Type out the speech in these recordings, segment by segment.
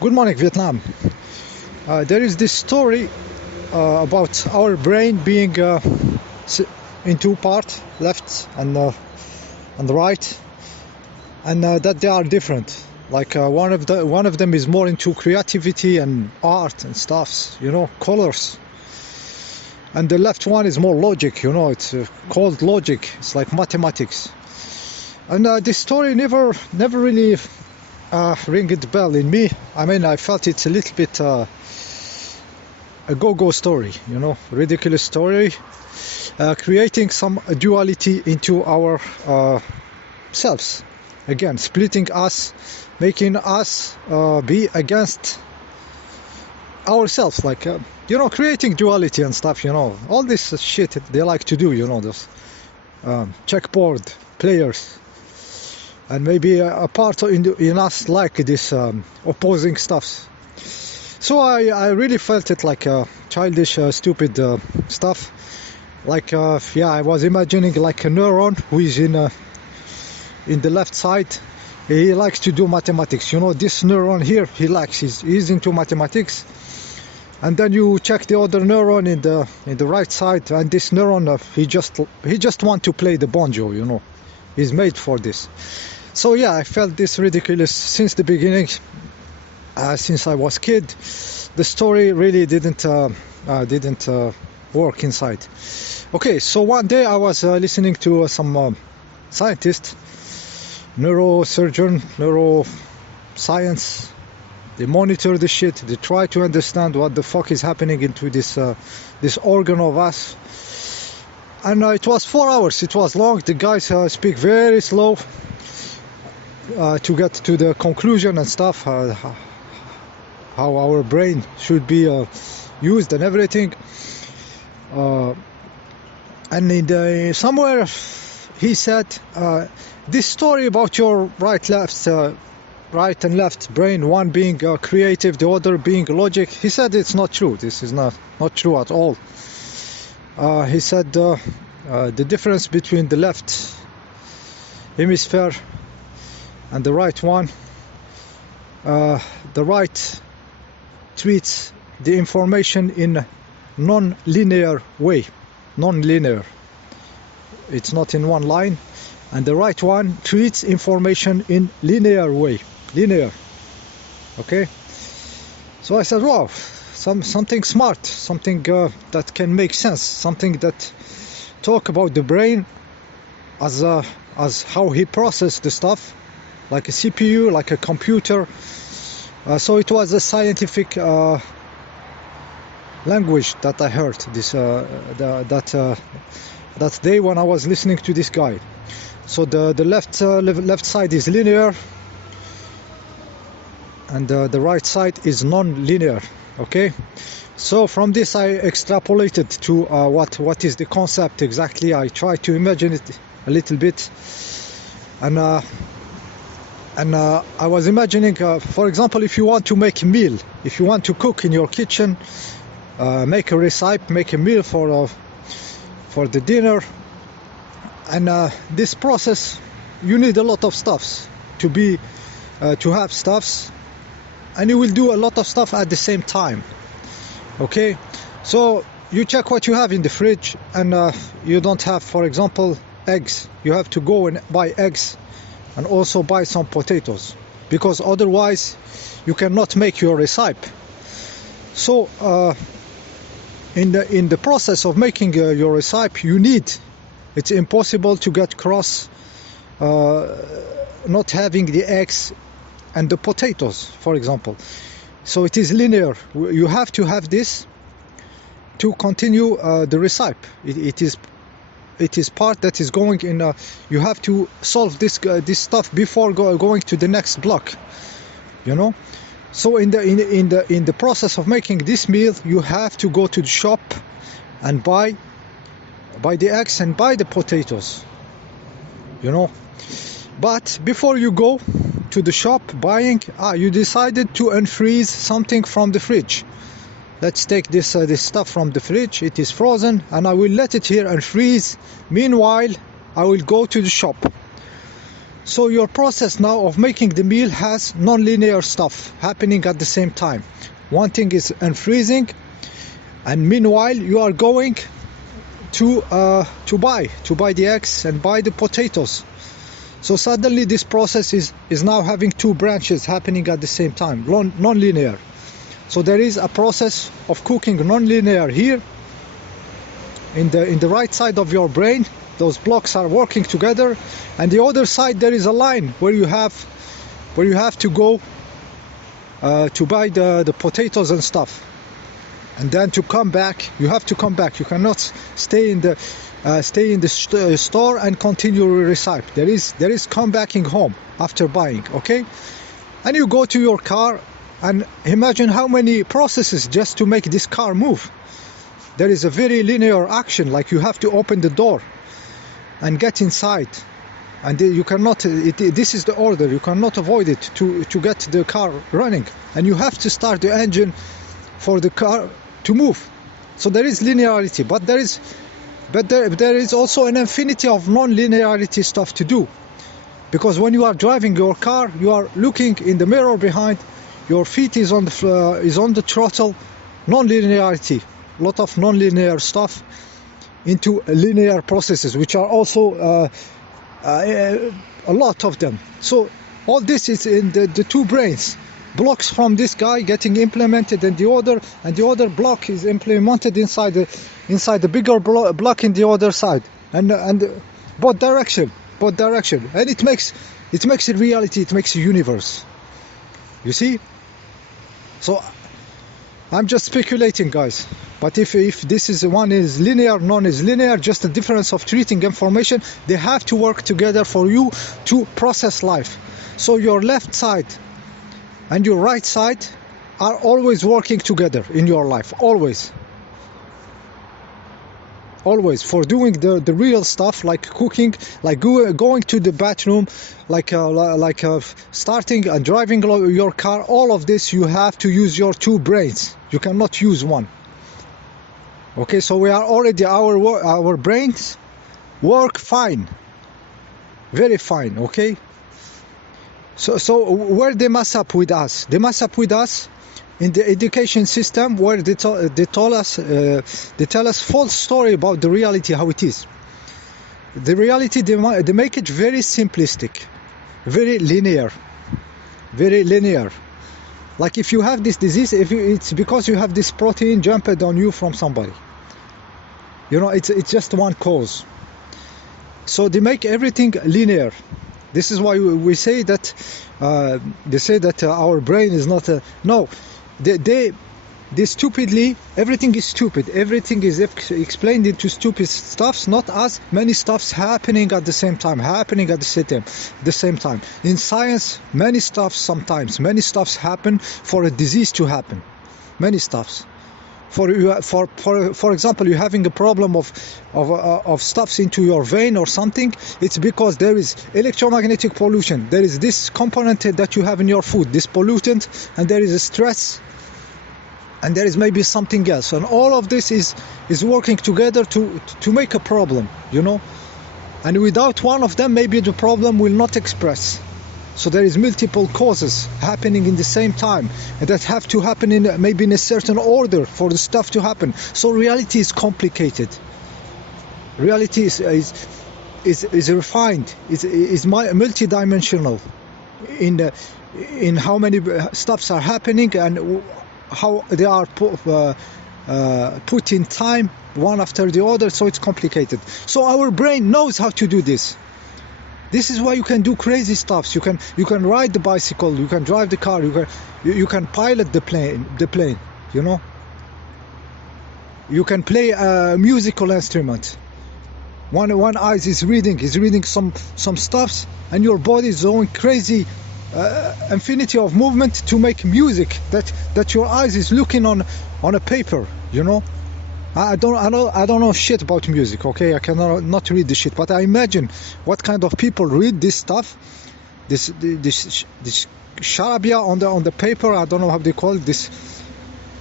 Good morning, Vietnam. There is this story about our brain being in two parts, left and right, and that they are different. Like one of them is more into creativity and art and stuffs, colors, and the left one is more logic. It's called logic. It's like mathematics. And this story never really ring a bell in me. I mean, I felt it's a little bit a go-go story, ridiculous story, creating some duality into our selves. Again, splitting us, making us be against ourselves, like creating duality and stuff. All this shit they like to do. Those checkboard players. And maybe a part in us like this opposing stuffs. So I really felt it like childish, stupid stuff. Like, I was imagining like a neuron who is in the left side. He likes to do mathematics. This neuron here, he's into mathematics. And then you check the other neuron in the right side, and this neuron, he just want to play the banjo. He's made for this. So yeah, I felt this ridiculous since the beginning, since I was kid. The story really didn't work inside. Okay, so one day I was listening to some scientist, neurosurgeon, neuroscience. They monitor the shit. They try to understand what the fuck is happening into this organ of us. And it was 4 hours. It was long. The guys speak very slow. To get to the conclusion and stuff, how our brain should be used and everything. And somewhere he said, this story about your right and left brain, one being creative, the other being logic, he said it's not true. This is not true at all. He said the difference between the left hemisphere and the right one, the right treats the information in non-linear way. Non-linear. It's not in one line. And the right one treats information in linear way. Linear. Okay? So I said, wow, something smart, something that can make sense, something that talk about the brain as how he processes the stuff, like a CPU, like a computer. So it was a scientific language that I heard that day when I was listening to this guy. So the left side is linear, and the right side is non-linear. Okay. So from this I extrapolated to what is the concept exactly. I tried to imagine it a little bit, and I was imagining, for example, if you want to make a meal, if you want to cook in your kitchen, make a recipe, make a meal for the dinner, and this process, you need a lot of stuffs to have stuffs, and you will do a lot of stuff at the same time. Okay, so you check what you have in the fridge, and you don't have, for example, eggs. You have to go and buy eggs. And also buy some potatoes, because otherwise you cannot make your recipe. So in the process of making your recipe, it's impossible to get cross not having the eggs and the potatoes, for example. So it is linear. You have to have this to continue the recipe. It is part that is going in. You have to solve this stuff before going to the next block. So in the process of making this meal, you have to go to the shop and buy the eggs and buy the potatoes. But before you go to the shop buying, you decided to unfreeze something from the fridge. Let's take this stuff from the fridge. It is frozen, and I will let it here and freeze. Meanwhile, I will go to the shop. So your process now of making the meal has non-linear stuff happening at the same time. One thing is unfreezing, and meanwhile you are going to buy the eggs and buy the potatoes. So suddenly this process is now having two branches happening at the same time, non-linear. So there is a process of cooking non-linear here in the right side of your brain. Those blocks are working together, and the other side there is a line where you have to go to buy the potatoes and stuff, and then to come back. You have to come back. You cannot stay in the store and continue to recite. There is come backing home after buying. Okay, and you go to your car, and imagine how many processes just to make this car move. There is a very linear action, like you have to open the door and get inside, and you cannot, this is the order, you cannot avoid it to get the car running, and you have to start the engine for the car to move. So there is linearity, but there is also an infinity of non-linearity stuff to do, because when you are driving your car, you are looking in the mirror behind, your feet is on the throttle. Non-linearity, a lot of non-linear stuff into linear processes, which are also a lot of them. So all this is in the two brains. Blocks from this guy getting implemented, and the other block is implemented inside the bigger block in the other side, and both direction, and it makes a reality. It makes a universe. You see? So I'm just speculating, guys. But if this is one is linear, none is linear, just a difference of treating information, they have to work together for you to process life. So your left side and your right side are always working together in your life, always for doing the real stuff, like cooking, like going to the bathroom, like starting and driving your car. All of this you have to use your two brains. You cannot use one. Okay, so we are already, our brains work fine, very fine. Okay, so where they mess up with us? They mess up with us in the education system, where they tell us false story about the reality, how it is. The reality, they make it very simplistic, very linear. Like if you have this disease, it's because you have this protein jumped on you from somebody. You know, it's just one cause. So they make everything linear. This is why we say that they say that our brain is not no. They stupidly, everything is stupid. Everything is explained into stupid stuffs, not as many stuffs happening at the same time. In science, many stuffs happen for a disease to happen. Many stuffs. For example, you're having a problem of stuffs into your vein or something. It's because there is electromagnetic pollution. There is this component that you have in your food, this pollutant, and there is a stress, and there is maybe something else, and all of this is working together to make a problem, you know. And without one of them, maybe the problem will not express. So there is multiple causes happening in the same time, and that have to happen maybe in a certain order for the stuff to happen. So reality is complicated. Reality is refined, is multidimensional in how many stuffs are happening and how they are put in time one after the other. So it's complicated. So our brain knows how to do this. This is why you can do crazy stuffs. You can ride the bicycle, you can drive the car, you can pilot the plane, you know. You can play a musical instrument. One eye is reading some stuffs, and your body is going crazy, infinity of movement to make music that your eyes is looking on a paper, you know. I don't know shit about music, okay? I cannot not read the shit, but I imagine what kind of people read this stuff, this charabia on the paper. I don't know how they call it, this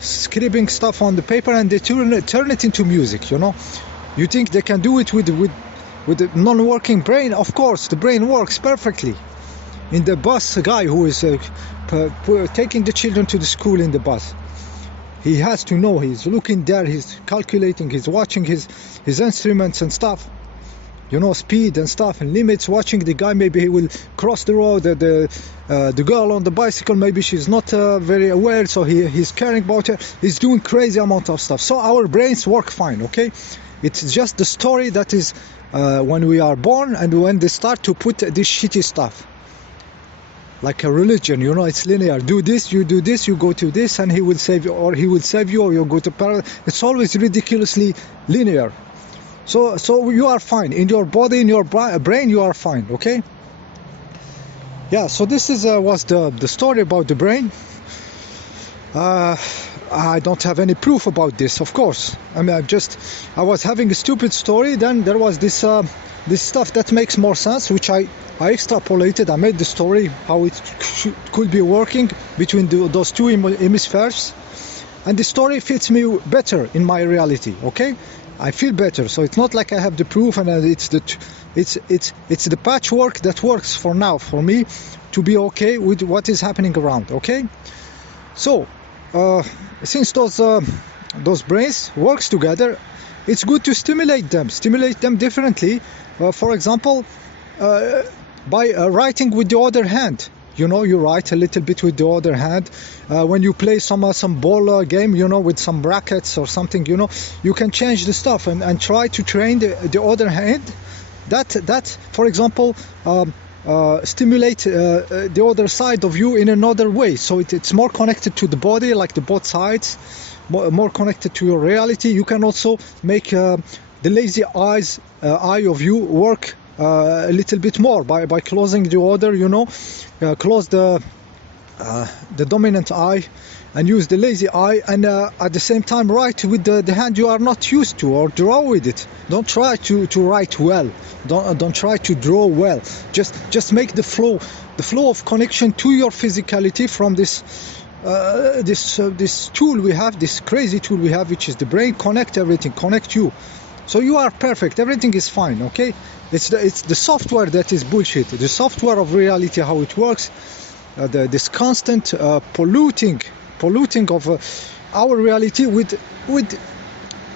scribbling stuff on the paper, and they turn it into music, you know. You think they can do it with With a non-working brain, of course, the brain works perfectly. In the bus, a guy who is taking the children to the school in the bus, he has to know, he's looking there, he's calculating, he's watching his instruments and stuff, you know, speed and stuff and limits, watching the guy, maybe he will cross the road, the girl on the bicycle, maybe she's not very aware, so he's caring about her, he's doing crazy amount of stuff. So our brains work fine, okay? It's just the story that is when we are born and when they start to put this shitty stuff. Like a religion, you know, it's linear. Do this, you do this, you go to this, and he will save you, or he will save you, or you go to paradise. It's always ridiculously linear. So you are fine. In your body, in your brain, you are fine, okay? Yeah, so this was the story about the brain. I don't have any proof about this, of course. I mean, I was having a stupid story, then there was this stuff that makes more sense, which I extrapolated. I made the story how it could be working between those two hemispheres, and the story fits me better in my reality, okay? I feel better, so it's not like I have the proof, and it's the patchwork that works for now for me to be okay with what is happening around, okay? So since those brains works together, it's good to stimulate them differently. For example, by writing with the other hand. You know, you write a little bit with the other hand. When you play some ball game, you know, with some brackets or something, you know, you can change the stuff and try to train the other hand. That for example, stimulate the other side of you in another way. So it's more connected to the body, like the both sides, more connected to your reality. You can also make the lazy eye of you work a little bit more by closing the other, you know, close the dominant eye and use the lazy eye, and at the same time write with the hand you are not used to, or draw with it. Don't try to write well, don't try to draw well, just make the flow of connection to your physicality from this tool we have, this crazy tool we have, which is the brain. Connect everything, connect you, so you are perfect, everything is fine, okay? It's the software that is bullshit, the software of reality, how it works, this constant polluting of our reality with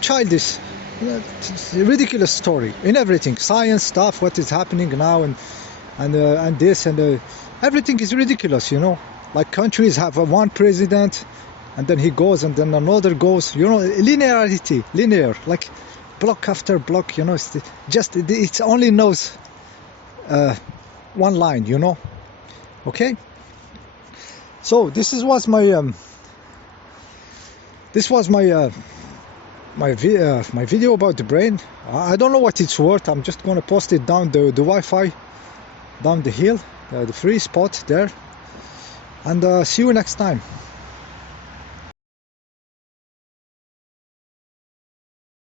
childish, ridiculous story in everything, science stuff, what is happening now, and this and everything is ridiculous, you know. Like countries have one president, and then he goes, and then another goes, you know, linear, like block after block, you know. It only knows one line, you know. Okay. So this was my my video about the brain. I don't know what it's worth. I'm just gonna post it down the Wi-Fi down the hill, the free spot there, and see you next time.